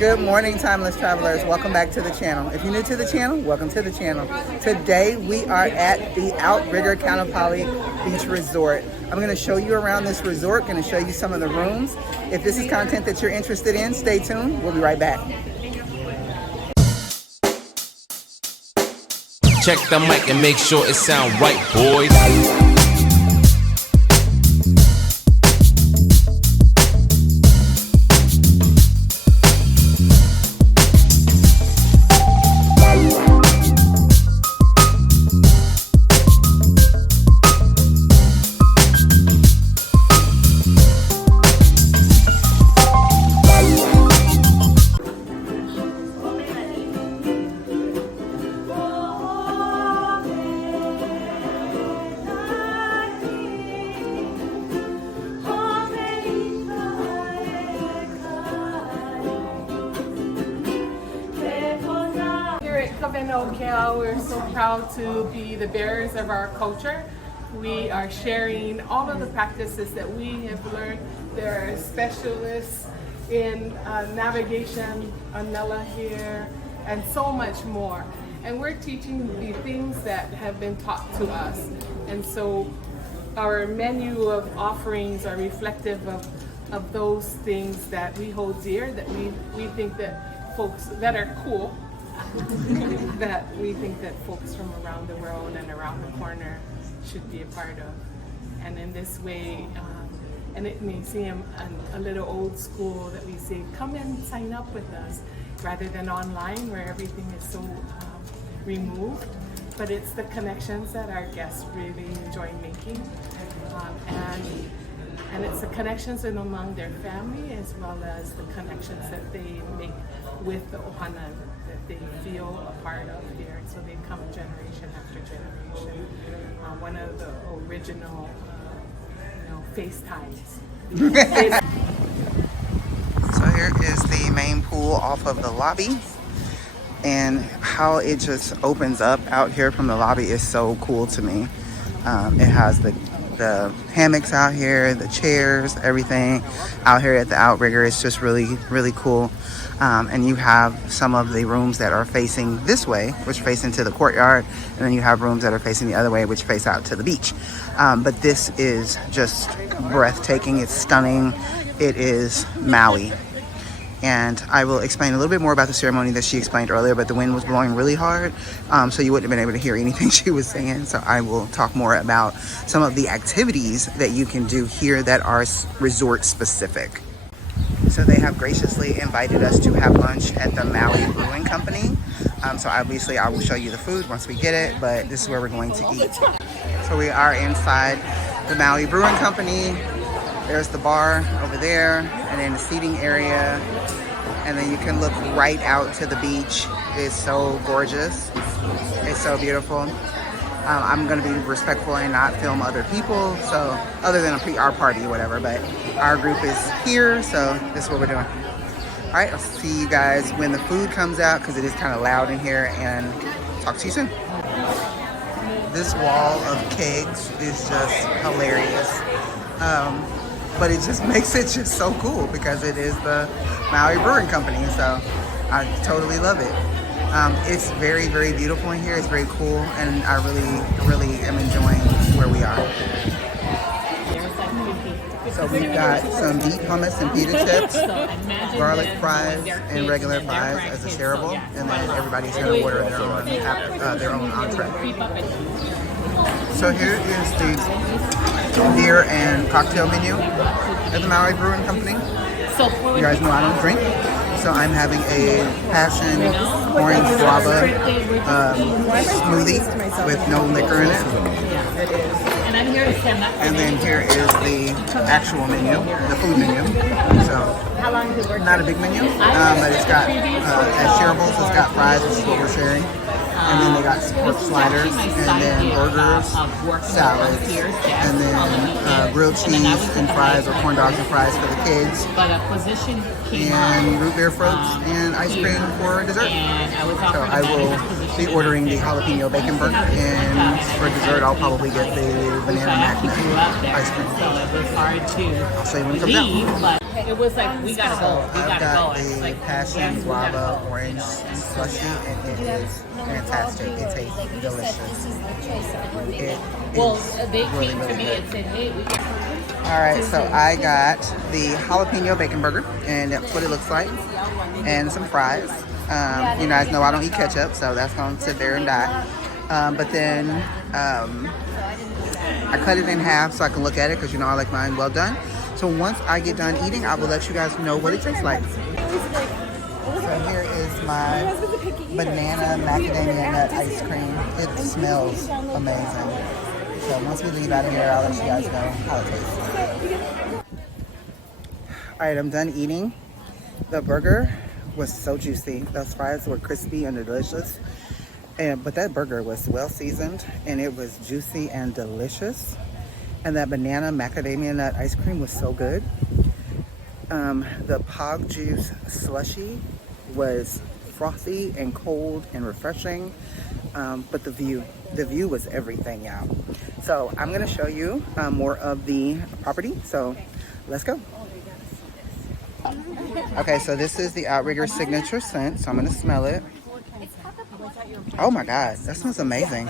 Good morning, timeless travelers. Welcome back to the channel. If you're new to the channel, welcome to the channel. Today we are at the Outrigger Kaanapali Beach Resort. I'm going to show you around this resort, going to show you some of the rooms. If this is content that you're interested in, stay tuned. We'll be right back. Check the mic and make sure it sound right, boys. We're so proud to be the bearers of our culture. We are sharing all of the practices that we have learned. There are specialists in navigation, Anella here, and so much more. And we're teaching the things that have been taught to us. And so our menu of offerings are reflective of those things that we hold dear, that we think that folks that are cool, that we think that folks from around the world and around the corner should be a part of. And in this way, and it may seem a little old school that we say, come and sign up with us, rather than online where everything is so removed. But it's the connections that our guests really enjoy making. And it's the connections in among their family, as well as the connections that they make with the ohana that they feel a part of here. And so they come generation after generation. One of the original, FaceTimes. So here is the main pool off of the lobby. And how it just opens up out here from the lobby is so cool to me. It has the hammocks out here, the chairs, everything out here at the Outrigger. It's just really, really cool. And you have some of the rooms that are facing this way, which face into the courtyard, and then you have rooms that are facing the other way, which face out to the beach. But this is just breathtaking. It's stunning. It is Maui. And I will explain a little bit more about the ceremony that she explained earlier, but the wind was blowing really hard, so you wouldn't have been able to hear anything she was saying. So I will talk more about some of the activities that you can do here that are resort specific. So they have graciously invited us to have lunch at the Maui Brewing Company. So obviously I will show you the food once we get it, but this is where we're going to eat. So we are inside the Maui Brewing Company. There's the bar over there, and then the seating area, and then you can look right out to the beach. It's so gorgeous. It's so beautiful. I'm gonna be respectful and not film other people, so other than our party or whatever, but our group is here, so this is what we're doing. All right, I'll see you guys when the food comes out, because it is kind of loud in here, and talk to you soon. This wall of kegs is just hilarious. But it just makes it just so cool because it is the Maui Brewing Company, so I totally love it. It's very, very beautiful in here. It's very cool, and I really, really am enjoying where we are. So we've got some beef hummus and pita chips, garlic fries, and regular fries as a shareable, and then everybody's going to order their own entree. So here is the beer and cocktail menu at the Maui Brewing Company. You guys know I don't drink, so I'm having a passion orange guava smoothie with no liquor in it. And then here is the actual menu, the food menu. So not a big menu, but it's got as shareables, it's got fries, which is what we're sharing. And then they got pork sliders, and then burgers, salads, and then grilled cheese and fries, or corn dogs and fries for the kids, and root beer floats and ice cream for dessert. So I will be ordering the jalapeno bacon burger, and for dessert I'll probably get the banana mac ice cream. I'll show you when it comes out. it was like, we gotta go. We I've gotta go. got It's the like, passion yes, we gotta guava go. orange slushy, and it is fantastic. It tastes delicious. It Well, is they really, came to really me good. and said, hey, we can. All right, so I got the jalapeno bacon burger, and that's what it looks like, and some fries. You guys know I don't eat ketchup, so that's going to sit there and die. But then I cut it in half so I can look at it because, you know, I like mine well done. So once I get done eating, I will let you guys know what it tastes like. So here is my banana macadamia nut ice cream. It smells amazing. So once we leave out of here, I'll let you guys know how it tastes. All right, I'm done eating. The burger was so juicy. Those fries were crispy and delicious. But that burger was well seasoned, and it was juicy and delicious. And that banana macadamia nut ice cream was so good. The pog juice slushy was frothy and cold and refreshing. But the view was everything, y'all. So I'm gonna show you more of the property. So let's go. Okay, so this is the Outrigger signature scent. So I'm gonna smell it. Oh my God, that smells amazing.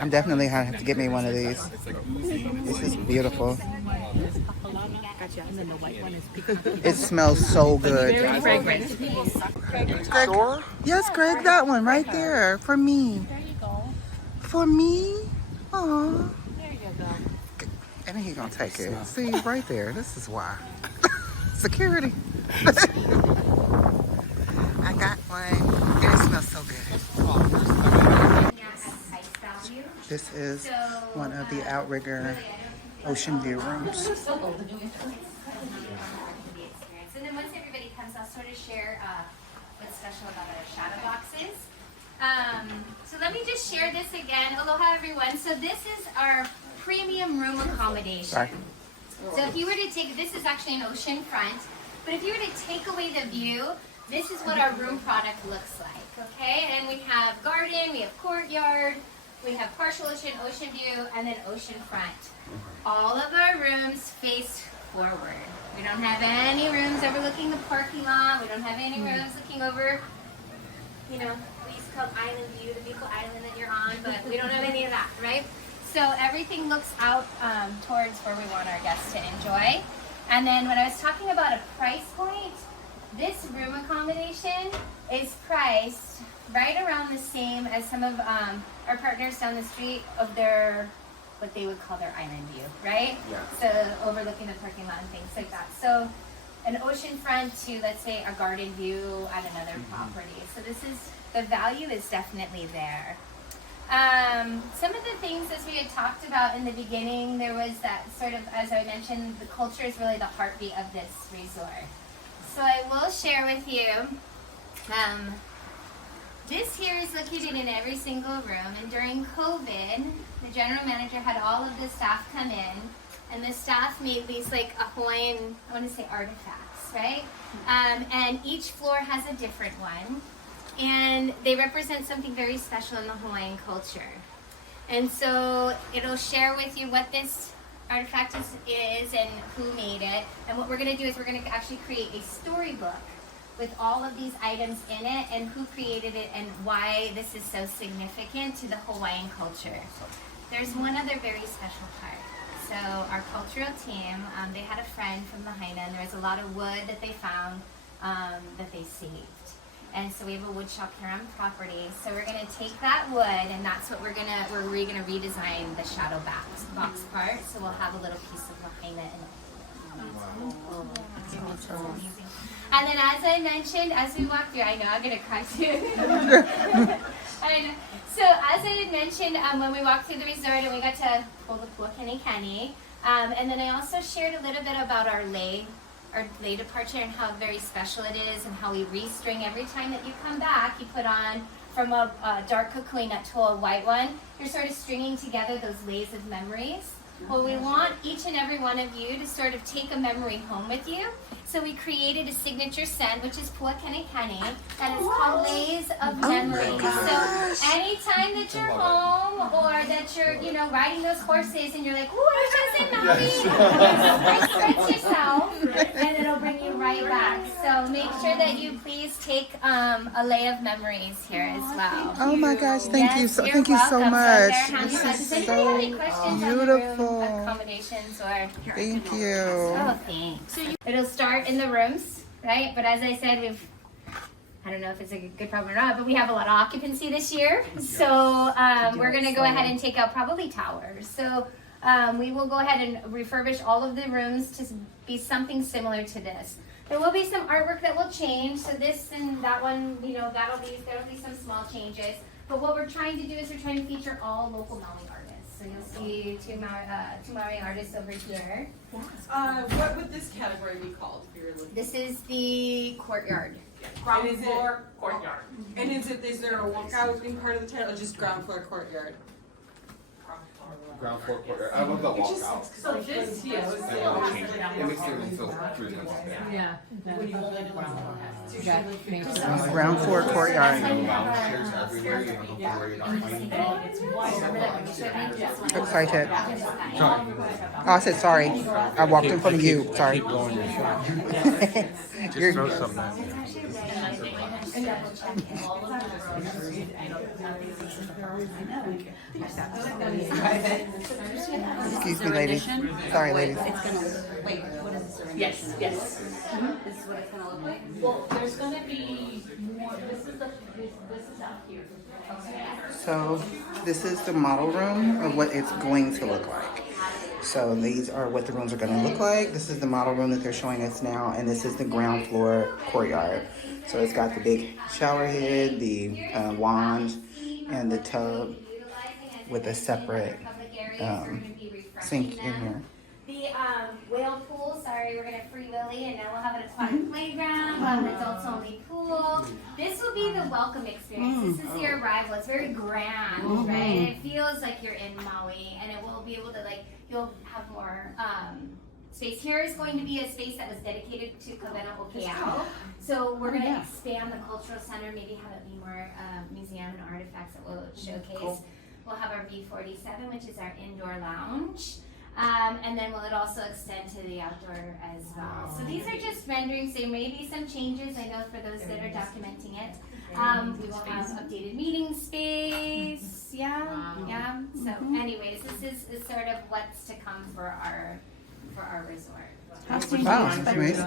I'm definitely gonna have to get me one of these. This is beautiful. It smells so good. Very fragrant. Greg, yes, Greg, that one right there for me. There you go. For me? Aw. There you go. And then he gonna take it. See, right there. This is why. Security. I got one. And it smells so good. This is one of the Outrigger Ocean View rooms. And then once everybody comes, I'll sort of share what's special about our shadow boxes. So let me just share this again. Aloha, everyone. So this is our premium room accommodation. Sorry. So if you were to take, this is actually an ocean front, but if you were to take away the view, this is what our room product looks like, okay? And we have garden, we have courtyard, we have partial ocean, ocean view, and then ocean front. All of our rooms face forward. We don't have any rooms overlooking the parking lot. We don't have any rooms looking over, you know, we used to call island view, the beautiful island that you're on, but we don't have any of that, right? So everything looks out towards where we want our guests to enjoy. And then when I was talking about a price point, this room accommodation is priced right around the same as some of our partners down the street of their, what they would call their island view, right? Yeah. So overlooking the parking lot and things like that. So an ocean front to, let's say, a garden view at another property. So this is, the value is definitely there. Some of the things, as we had talked about in the beginning, there was that sort of, as I mentioned, the culture is really the heartbeat of this resort. So I will share with you, this here is located in every single room, and during COVID, the general manager had all of the staff come in, and the staff made these like a Hawaiian, I want to say artifacts, right? And each floor has a different one, and they represent something very special in the Hawaiian culture. And so it'll share with you what this artifact is and who made it. And what we're going to do is we're going to actually create a storybook with all of these items in it and who created it and why this is so significant to the Hawaiian culture. There's one other very special part. So our cultural team, they had a friend from Lahaina, and there was a lot of wood that they found that they saved. And so we have a wood shop here on property. So we're gonna take that wood, and that's what we're gonna redesign the shadow box part. So we'll have a little piece of Lahaina in it. And then, as I mentioned, as we walk through, I know I'm gonna cry too. I know. So as I had mentioned, when we walked through the resort and we got to pull the pool Kani, and then I also shared a little bit about our lei departure and how very special it is, and how we restring every time that you come back. You put on from a dark kukui nut to a white one. You're sort of stringing together those leis of memories Well, we want each and every one of you to sort of take a memory home with you. So we created a signature scent, which is Pua Kene Kene, that is called Lays of Memories. So anytime that you're home or that you're, you know, riding those horses and you're like, ooh, I was in Maui, stretch yourself, and it'll bring you right back. So make sure that you please take a lay of memories here as well. Oh my gosh, thank you so much. This is so beautiful. Accommodations or thank you. oh, thanks. It'll start in the rooms, right? But as I said, I don't know if it's a good problem or not, but we have a lot of occupancy this year. So we're gonna go ahead and take out probably towers. So we will go ahead and refurbish all of the rooms to be something similar to this. There will be some artwork that will change. So this and that one, you know, there'll be some small changes. But what we're trying to do is we're trying to feature all local Maui artists. So you'll see two Maui artists over here. What would this category be called? If you're looking? This is the courtyard. Ground floor courtyard. And is there a walkout in part of the title, or just ground floor courtyard? Ground floor courtyard. I love the walkout. So this, yes. It makes it feel three times. Yeah. Ground floor courtyard. Lounge chairs everywhere. You don't have to worry about Excited. Oh, I said sorry. I walked in front of you. Sorry. Keep going your shot. You're- Just throw something out there. Excuse me, ladies. Sorry, ladies. Yes, yes. This is what it's gonna look like. Well, there's gonna be more. This is out here. So this is the model room of what it's going to look like. So these are what the rooms are going to look like. This is the model room that they're showing us now, and this is the ground floor courtyard. So it's got the big shower head, the wand, and the tub with a separate sink in here. The whale pool, sorry, we're gonna free Lily, and now we'll have an aquatic playground, we'll have an adults only pool. This will be the welcome experience. This is your arrival. It's very grand, right? It feels like you're in Maui, and it will be able to, like, you'll have more space. Here is going to be a space that was dedicated to Kawena Okeao. So we're gonna expand the cultural center, maybe have it be more museum and artifacts that we'll showcase. We'll have our B47, which is our indoor lounge. And then will it also extend to the outdoor as well. So these are just renderings. There may be some changes, I know, for those that are documenting it. We will have updated meeting space. Yeah. So anyways, this is sort of what's to come for our resort. Wow, that's amazing.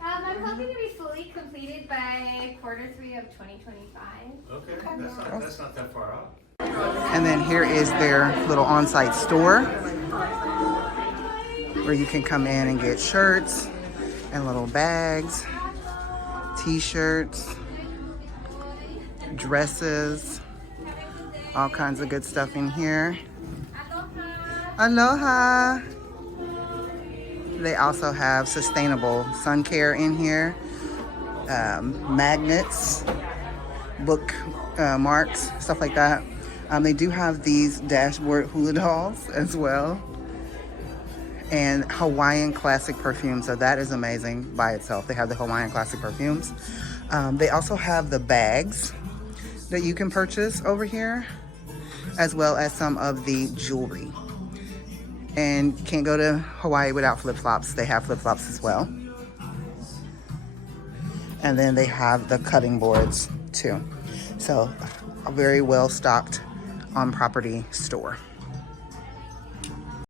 I'm hoping to be fully completed by Q3 of 2025. Okay, that's not that far out. And then here is their little on-site store where you can come in and get shirts and little bags, t-shirts, dresses, all kinds of good stuff in here. Aloha! They also have sustainable sun care in here, magnets, book marks, stuff like that. They do have these dashboard hula dolls as well, and Hawaiian classic perfume. So that is amazing by itself. They have the Hawaiian classic perfumes. They also have the bags that you can purchase over here, as well as some of the jewelry. And can't go to Hawaii without flip-flops. They have flip-flops as well. And then they have the cutting boards too. So a very well stocked on property store.